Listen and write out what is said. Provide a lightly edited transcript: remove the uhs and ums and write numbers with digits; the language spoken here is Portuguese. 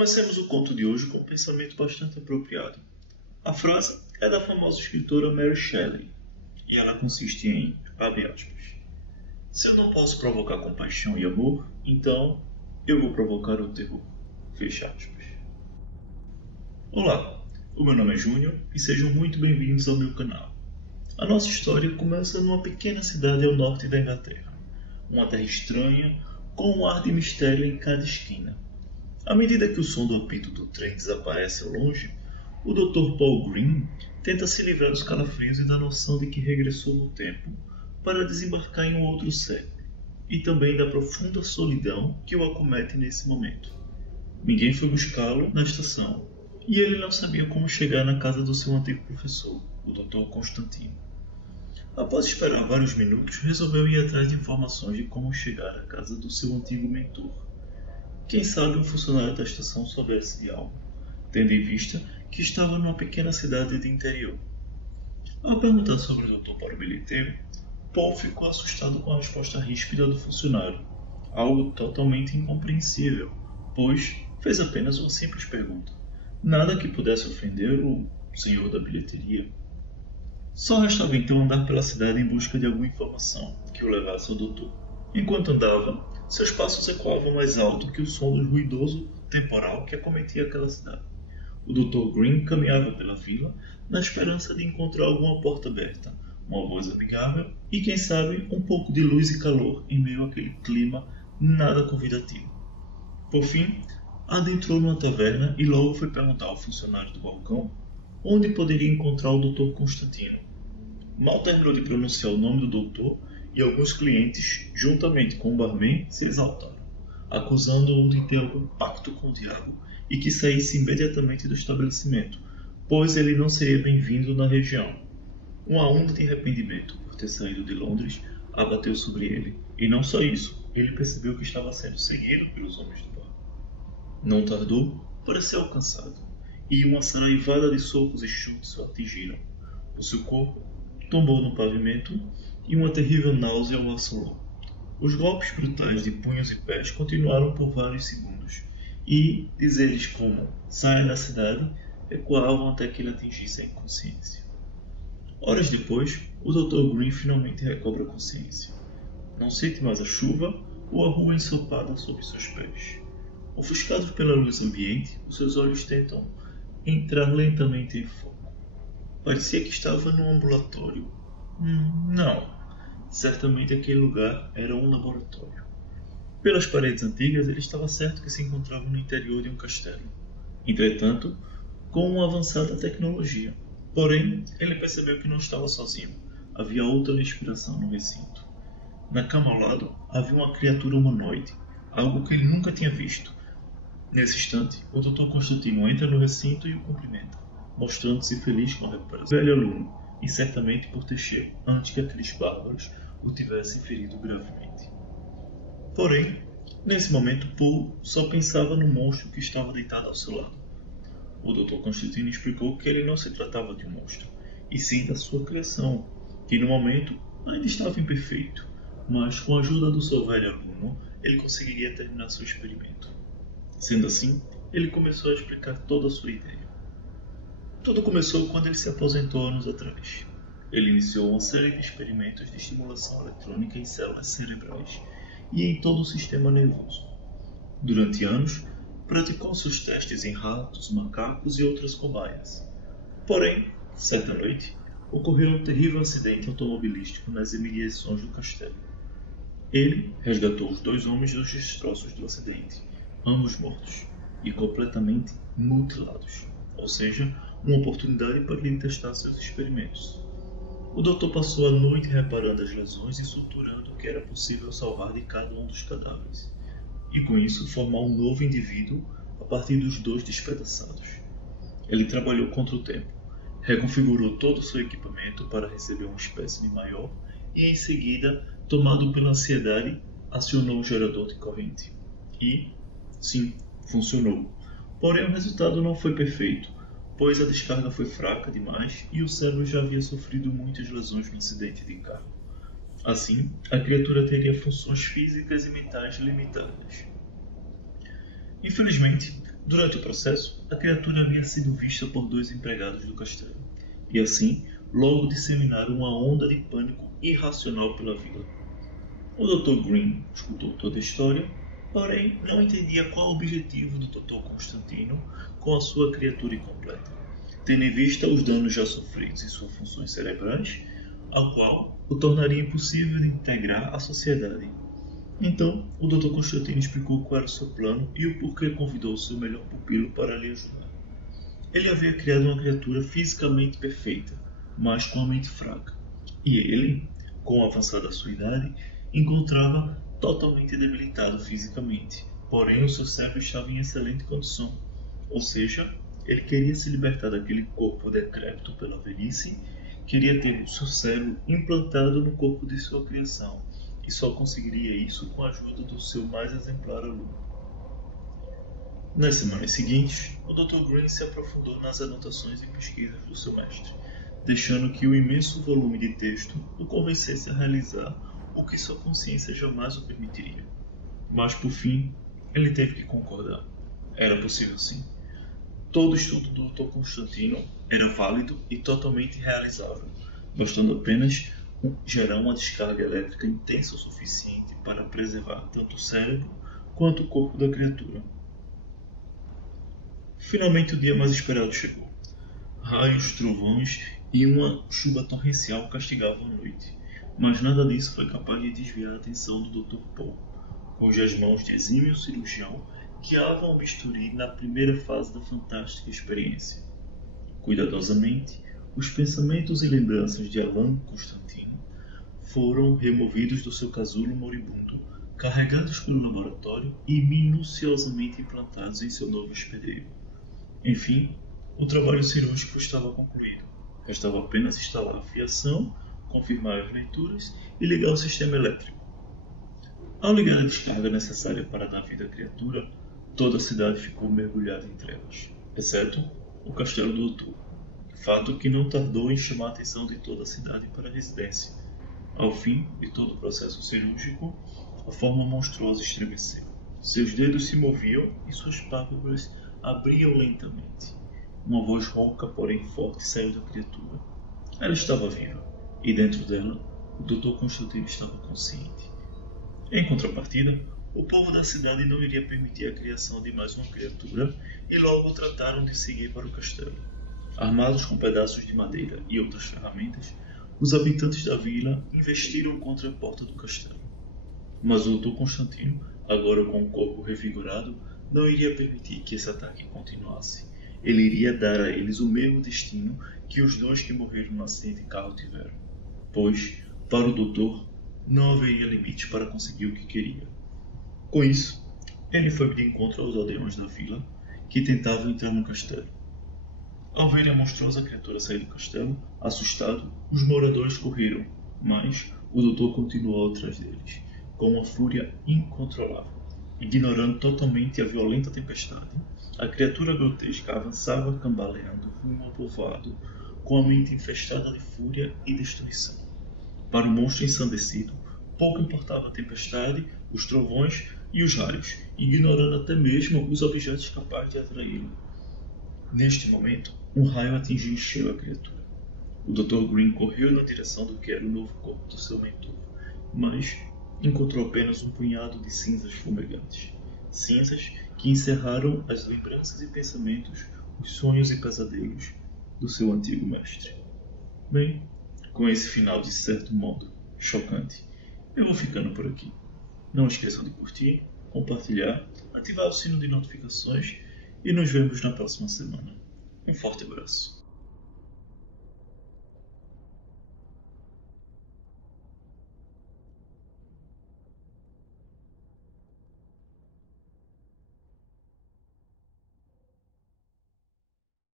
Comecemos o conto de hoje com um pensamento bastante apropriado. A frase é da famosa escritora Mary Shelley, e ela consiste em, abre aspas, se eu não posso provocar compaixão e amor, então eu vou provocar o terror, fecha aspas. Olá, o meu nome é Júnior e sejam muito bem-vindos ao meu canal. A nossa história começa numa pequena cidade ao norte da Inglaterra, uma terra estranha com um ar de mistério em cada esquina. À medida que o som do apito do trem desaparece ao longe, o Dr. Paul Green tenta se livrar dos calafrios e da noção de que regressou no tempo para desembarcar em um outro século, e também da profunda solidão que o acomete nesse momento. Ninguém foi buscá-lo na estação, e ele não sabia como chegar na casa do seu antigo professor, o Dr. Constantino. Após esperar vários minutos, resolveu ir atrás de informações de como chegar à casa do seu antigo mentor. Quem sabe um funcionário da estação soubesse de algo, tendo em vista que estava numa pequena cidade de interior. Ao perguntar sobre o doutor para o bilheteiro, Paul ficou assustado com a resposta ríspida do funcionário, algo totalmente incompreensível, pois fez apenas uma simples pergunta, nada que pudesse ofender o senhor da bilheteria. Só restava então andar pela cidade em busca de alguma informação que o levasse ao doutor. Enquanto andava, seus passos ecoavam mais alto que o som do ruidoso temporal que acometia aquela cidade. O Dr. Green caminhava pela vila na esperança de encontrar alguma porta aberta, uma voz amigável e, quem sabe, um pouco de luz e calor em meio àquele clima nada convidativo. Por fim, adentrou numa taverna e logo foi perguntar ao funcionário do balcão onde poderia encontrar o Dr. Constantino. Mal terminou de pronunciar o nome do doutor e alguns clientes, juntamente com o barman, se exaltaram, acusando-o de ter algum pacto com o diabo e que saísse imediatamente do estabelecimento, pois ele não seria bem-vindo na região. Uma onda de arrependimento por ter saído de Londres abateu sobre ele, e não só isso, ele percebeu que estava sendo seguido pelos homens do bar. Não tardou para ser alcançado, e uma saraivada de socos e chutes o atingiram. O seu corpo tombou no pavimento e uma terrível náusea o assolou. Os golpes brutais de punhos e pés continuaram por vários segundos, e dizeres como "saia da cidade" ecoavam até que ele atingisse a inconsciência. Horas depois, o Dr. Green finalmente recobra a consciência. Não sente mais a chuva ou a rua ensopada sob seus pés. Ofuscados pela luz ambiente, os seus olhos tentam entrar lentamente em foco. Parecia que estava num ambulatório. Não. Certamente aquele lugar era um laboratório. Pelas paredes antigas, ele estava certo que se encontrava no interior de um castelo. Entretanto, com uma avançada tecnologia. Porém, ele percebeu que não estava sozinho. Havia outra respiração no recinto. Na cama ao lado, havia uma criatura humanoide, algo que ele nunca tinha visto. Nesse instante, o Dr. Constantino entra no recinto e o cumprimenta, mostrando-se feliz com a recuperação do velho aluno, e certamente por ter chego antes que aqueles bárbaros o tivessem ferido gravemente. Porém, nesse momento, Paul só pensava no monstro que estava deitado ao seu lado. O Dr. Constantino explicou que ele não se tratava de um monstro, e sim da sua criação, que no momento ainda estava imperfeito, mas com a ajuda do seu velho aluno, ele conseguiria terminar seu experimento. Sendo assim, ele começou a explicar toda a sua ideia. Tudo começou quando ele se aposentou anos atrás. Ele iniciou uma série de experimentos de estimulação eletrônica em células cerebrais e em todo o sistema nervoso. Durante anos, praticou seus testes em ratos, macacos e outras cobaias. Porém, certa noite, ocorreu um terrível acidente automobilístico nas imediações do castelo. Ele resgatou os 2 homens dos destroços do acidente, ambos mortos e completamente mutilados, ou seja, uma oportunidade para ele testar seus experimentos. O doutor passou a noite reparando as lesões e suturando o que era possível salvar de cada um dos cadáveres, e com isso formar um novo indivíduo a partir dos 2 despedaçados. Ele trabalhou contra o tempo, reconfigurou todo o seu equipamento para receber uma espécime maior e, em seguida, tomado pela ansiedade, acionou o gerador de corrente. E, sim, funcionou. Porém, o resultado não foi perfeito, pois a descarga foi fraca demais e o cérebro já havia sofrido muitas lesões no acidente de carro. Assim, a criatura teria funções físicas e mentais limitadas. Infelizmente, Durante o processo, a criatura havia sido vista por 2 empregados do castelo, e assim logo disseminaram uma onda de pânico irracional pela vila. O Dr. Green escutou toda a história, porém não entendia qual o objetivo do Dr. Constantino com a sua criatura incompleta, tendo em vista os danos já sofridos em suas funções cerebrais, ao qual o tornaria impossível de integrar à sociedade. Então, o Dr. Constantino explicou qual era o seu plano e o porquê convidou o seu melhor pupilo para lhe ajudar. Ele havia criado uma criatura fisicamente perfeita, mas com a mente fraca, e ele, com o avançar da sua idade, encontrava totalmente debilitado fisicamente, porém o seu cérebro estava em excelente condição, ou seja, ele queria se libertar daquele corpo decrépito pela velhice, queria ter o seu cérebro implantado no corpo de sua criação, e só conseguiria isso com a ajuda do seu mais exemplar aluno. Nas semanas seguintes, o Dr. Green se aprofundou nas anotações e pesquisas do seu mestre, deixando que o imenso volume de texto o convencesse a realizar o que sua consciência jamais o permitiria. Mas, por fim, ele teve que concordar. Era possível sim. Todo o estudo do Dr. Constantino era válido e totalmente realizável, bastando apenas gerar uma descarga elétrica intensa o suficiente para preservar tanto o cérebro quanto o corpo da criatura. Finalmente o dia mais esperado chegou. Raios, trovões e uma chuva torrencial castigavam a noite, mas nada disso foi capaz de desviar a atenção do Dr. Paul, cujas mãos de exímio cirurgião guiavam o bisturi na primeira fase da fantástica experiência. Cuidadosamente, os pensamentos e lembranças de Alan Constantino foram removidos do seu casulo moribundo, carregados pelo laboratório e minuciosamente implantados em seu novo hospedeiro. Enfim, o trabalho cirúrgico estava concluído. Restava apenas instalar a fiação, confirmar as leituras e ligar o sistema elétrico. Ao ligar a descarga necessária para dar vida à criatura, toda a cidade ficou mergulhada em trevas, exceto o castelo do doutor, fato que não tardou em chamar a atenção de toda a cidade para a residência. Ao fim de todo o processo cirúrgico, a forma monstruosa estremeceu. Seus dedos se moviam e suas pálpebras abriam lentamente. Uma voz rouca, porém forte, saiu da criatura. Ela estava viva, e dentro dela, o Dr. Constantino estava consciente. Em contrapartida, o povo da cidade não iria permitir a criação de mais uma criatura e logo trataram de seguir para o castelo. Armados com pedaços de madeira e outras ferramentas, os habitantes da vila investiram contra a porta do castelo. Mas o Dr. Constantino, agora com o corpo revigorado, não iria permitir que esse ataque continuasse. Ele iria dar a eles o mesmo destino que os 2 que morreram no acidente de carro tiveram, pois, para o doutor, não haveria limite para conseguir o que queria. Com isso, ele foi de encontro aos aldeões da vila, que tentavam entrar no castelo. Ao verem a monstruosa criatura sair do castelo, assustado, os moradores correram, mas o doutor continuou atrás deles, com uma fúria incontrolável. Ignorando totalmente a violenta tempestade, a criatura grotesca avançava cambaleando rumo ao povoado, com a mente infestada de fúria e destruição. Para o monstro ensandecido, pouco importava a tempestade, os trovões e os raios, ignorando até mesmo os objetos capazes de atraí-lo. Neste momento, um raio atingiu em cheio a criatura. O Dr. Green correu na direção do que era o novo corpo do seu mentor, mas encontrou apenas um punhado de cinzas fumegantes. Cinzas que encerraram as lembranças e pensamentos, os sonhos e pesadelos do seu antigo mestre. Bem, com esse final de certo modo chocante, eu vou ficando por aqui. Não esqueçam de curtir, compartilhar, ativar o sino de notificações e nos vemos na próxima semana. Um forte abraço.